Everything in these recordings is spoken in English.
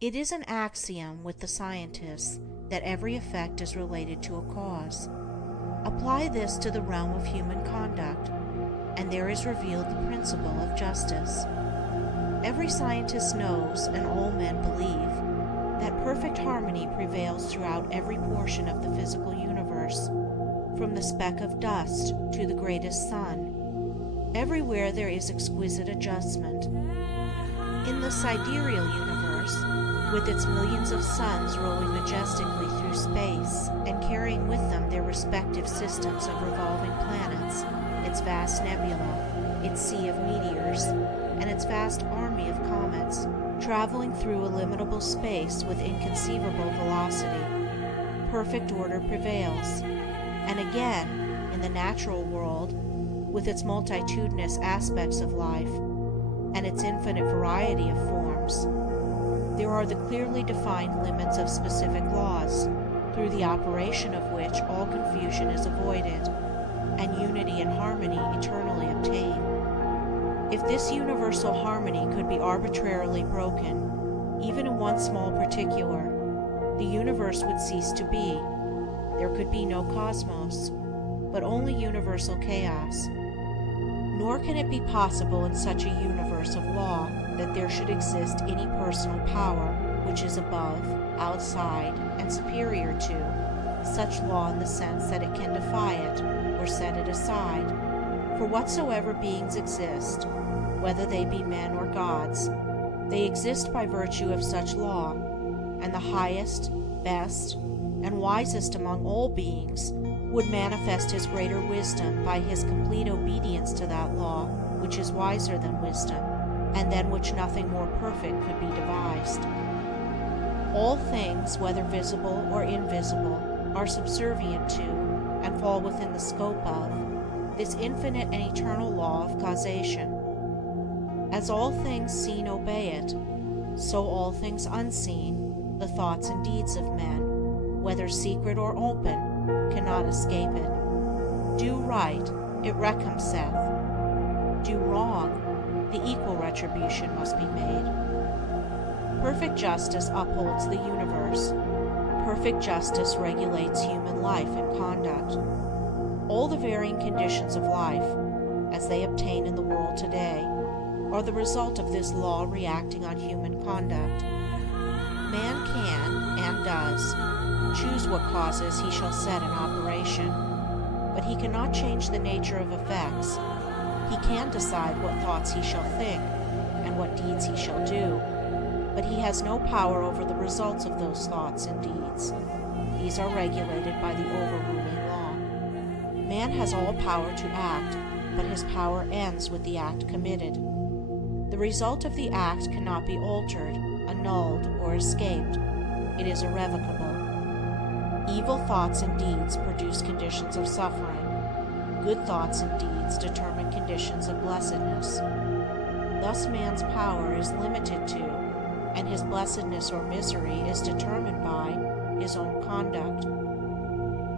It is an axiom with the scientists that every effect is related to a cause. Apply this to the realm of human conduct, and there is revealed the principle of justice. Every scientist knows, and all men believe, that perfect harmony prevails throughout every portion of the physical universe, from the speck of dust to the greatest sun. Everywhere there is exquisite adjustment. In the sidereal universe, with its millions of suns rolling majestically through space and carrying with them their respective systems of revolving planets, its vast nebula, its sea of meteors, and its vast army of comets, traveling through illimitable space with inconceivable velocity, perfect order prevails. And again, in the natural world, with its multitudinous aspects of life and its infinite variety of forms, there are the clearly defined limits of specific laws, through the operation of which all confusion is avoided, and unity and harmony eternally obtained. If this universal harmony could be arbitrarily broken, even in one small particular, the universe would cease to be. There could be no cosmos, but only universal chaos. Nor can it be possible in such a universe of law that there should exist any personal power which is above, outside, and superior to such law in the sense that it can defy it or set it aside. For whatsoever beings exist, whether they be men or gods, they exist by virtue of such law, and the highest, best, and wisest among all beings would manifest his greater wisdom by his complete obedience to that law which is wiser than wisdom, and than which nothing more perfect could be devised. All things, whether visible or invisible, are subservient to, and fall within the scope of, this infinite and eternal law of causation. As all things seen obey it, so all things unseen, the thoughts and deeds of men, whether secret or open, cannot escape it. Do right, it recompenseth. Do wrong, the equal retribution must be made. Perfect justice upholds the universe. Perfect justice regulates human life and conduct. All the varying conditions of life, as they obtain in the world today, are the result of this law reacting on human conduct. Man can, and does, choose what causes he shall set in operation, but he cannot change the nature of effects. He can decide what thoughts he shall think, and what deeds he shall do, but he has no power over the results of those thoughts and deeds. These are regulated by the overruling law. Man has all power to act, but his power ends with the act committed. The result of the act cannot be altered, annulled, or escaped. It is irrevocable. Evil thoughts and deeds produce conditions of suffering. Good thoughts and deeds determine conditions of blessedness. Thus man's power is limited to, and his blessedness or misery is determined by, his own conduct.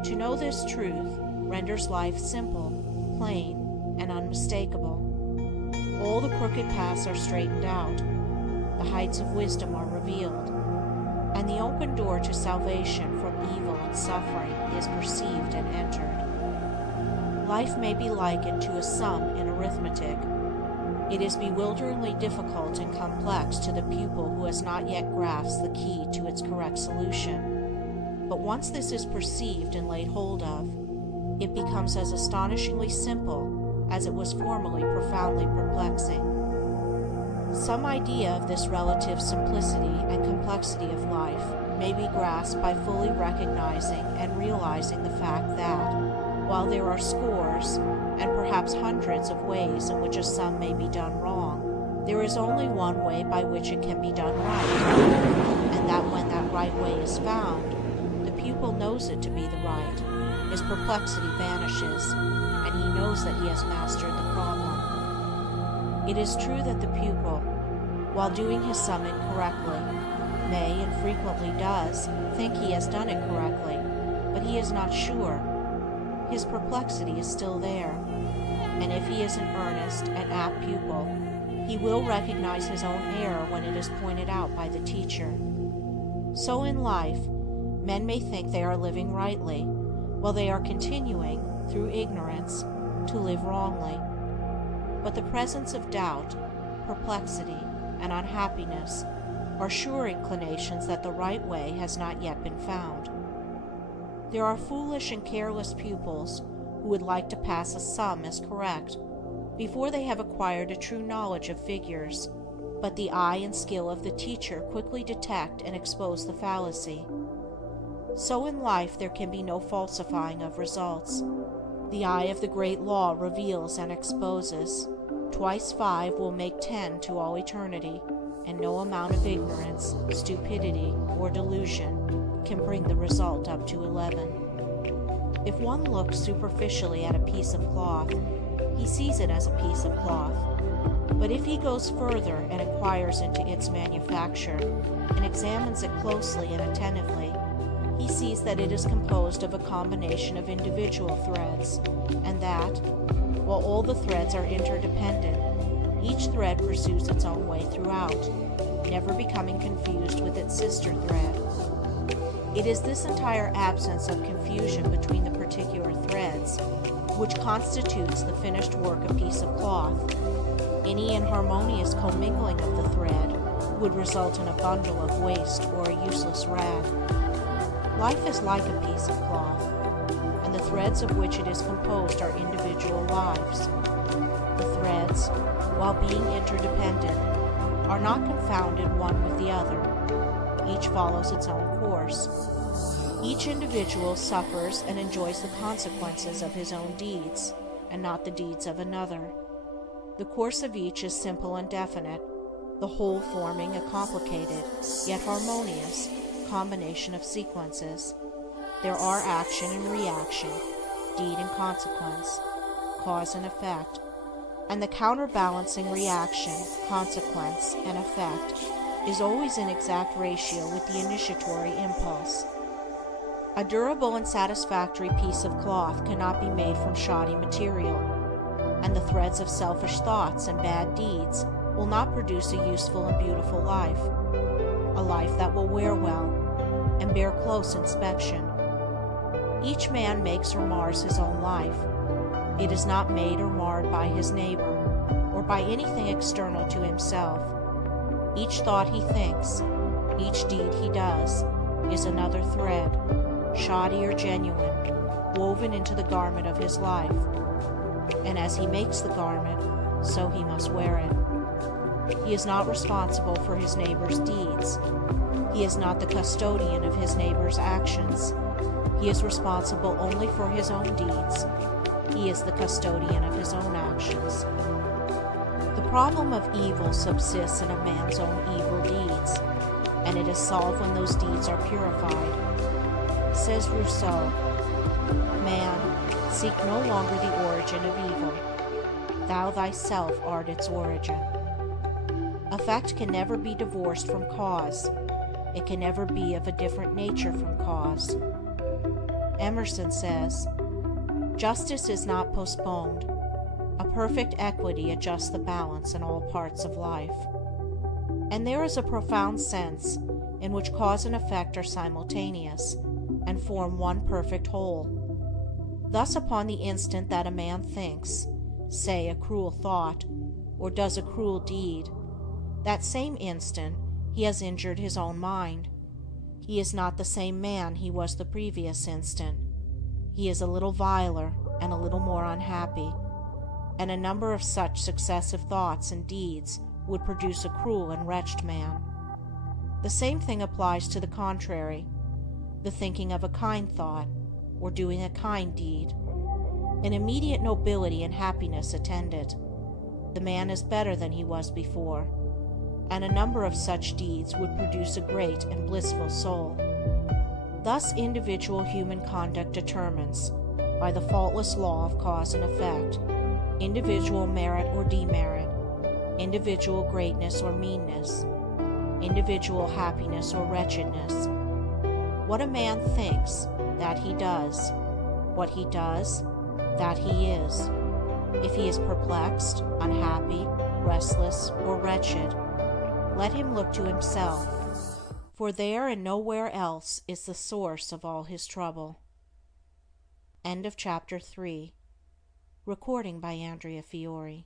To know this truth renders life simple, plain, and unmistakable. All the crooked paths are straightened out, the heights of wisdom are revealed, and the open door to salvation from evil and suffering is perceived and entered. Life may be likened to a sum in arithmetic. It is bewilderingly difficult and complex to the pupil who has not yet grasped the key to its correct solution. But once this is perceived and laid hold of, it becomes as astonishingly simple as it was formerly profoundly perplexing. Some idea of this relative simplicity and complexity of life may be grasped by fully recognizing and realizing the fact that, while there are scores and perhaps hundreds of ways in which a sum may be done wrong, there is only one way by which it can be done right, and that when that right way is found, the pupil knows it to be the right, his perplexity vanishes, and he knows that he has mastered the problem. It is true that the pupil, while doing his sum incorrectly, may and frequently does think he has done it correctly, but he is not sure. His perplexity is still there, and if he is an earnest and apt pupil, he will recognize his own error when it is pointed out by the teacher. So in life, men may think they are living rightly, while they are continuing, through ignorance, to live wrongly. But the presence of doubt, perplexity, and unhappiness are sure inclinations that the right way has not yet been found. There are foolish and careless pupils who would like to pass a sum as correct before they have acquired a true knowledge of figures, but the eye and skill of the teacher quickly detect and expose the fallacy. So in life there can be no falsifying of results. The eye of the great law reveals and exposes. Twice 5 will make 10 to all eternity, and no amount of ignorance, stupidity, or delusion can bring the result up to 11. If one looks superficially at a piece of cloth, he sees it as a piece of cloth. But if he goes further and inquires into its manufacture, and examines it closely and attentively, he sees that it is composed of a combination of individual threads, and that, while all the threads are interdependent, each thread pursues its own way throughout, never becoming confused with its sister thread. It is this entire absence of confusion between the particular threads which constitutes the finished work a piece of cloth. Any inharmonious commingling of the thread would result in a bundle of waste or a useless rag. Life is like a piece of cloth, and the threads of which it is composed are individual lives. The threads, while being interdependent, are not confounded one with the other. Each follows its own course. Each individual suffers and enjoys the consequences of his own deeds, and not the deeds of another. The course of each is simple and definite, the whole forming a complicated, yet harmonious, combination of sequences. There are action and reaction, deed and consequence, cause and effect, and the counterbalancing reaction, consequence, and effect is always in exact ratio with the initiatory impulse. A durable and satisfactory piece of cloth cannot be made from shoddy material, and the threads of selfish thoughts and bad deeds will not produce a useful and beautiful life, a life that will wear well and bear close inspection. Each man makes or mars his own life. It is not made or marred by his neighbor, or by anything external to himself. Each thought he thinks, each deed he does, is another thread, shoddy or genuine, woven into the garment of his life. And as he makes the garment, so he must wear it. He is not responsible for his neighbor's deeds. He is not the custodian of his neighbor's actions. He is responsible only for his own deeds. He is the custodian of his own actions. The problem of evil subsists in a man's own evil deeds, and it is solved when those deeds are purified. Says Rousseau, "Man, seek no longer the origin of evil. Thou thyself art its origin." Effect can never be divorced from cause. It can never be of a different nature from cause. Emerson says, "Justice is not postponed. A perfect equity adjusts the balance in all parts of life." And there is a profound sense in which cause and effect are simultaneous, and form one perfect whole. Thus upon the instant that a man thinks, say a cruel thought, or does a cruel deed, that same instant he has injured his own mind. He is not the same man he was the previous instant. He is a little viler and a little more unhappy, and a number of such successive thoughts and deeds would produce a cruel and wretched man. The same thing applies to the contrary, the thinking of a kind thought, or doing a kind deed. An immediate nobility and happiness attend it. The man is better than he was before, and a number of such deeds would produce a great and blissful soul. Thus individual human conduct determines, by the faultless law of cause and effect, individual merit or demerit, individual greatness or meanness, individual happiness or wretchedness. What a man thinks, that he does. What he does, that he is. If he is perplexed, unhappy, restless, or wretched, let him look to himself, for there and nowhere else is the source of all his trouble. End of chapter 3. Recording by Andrea Fiore.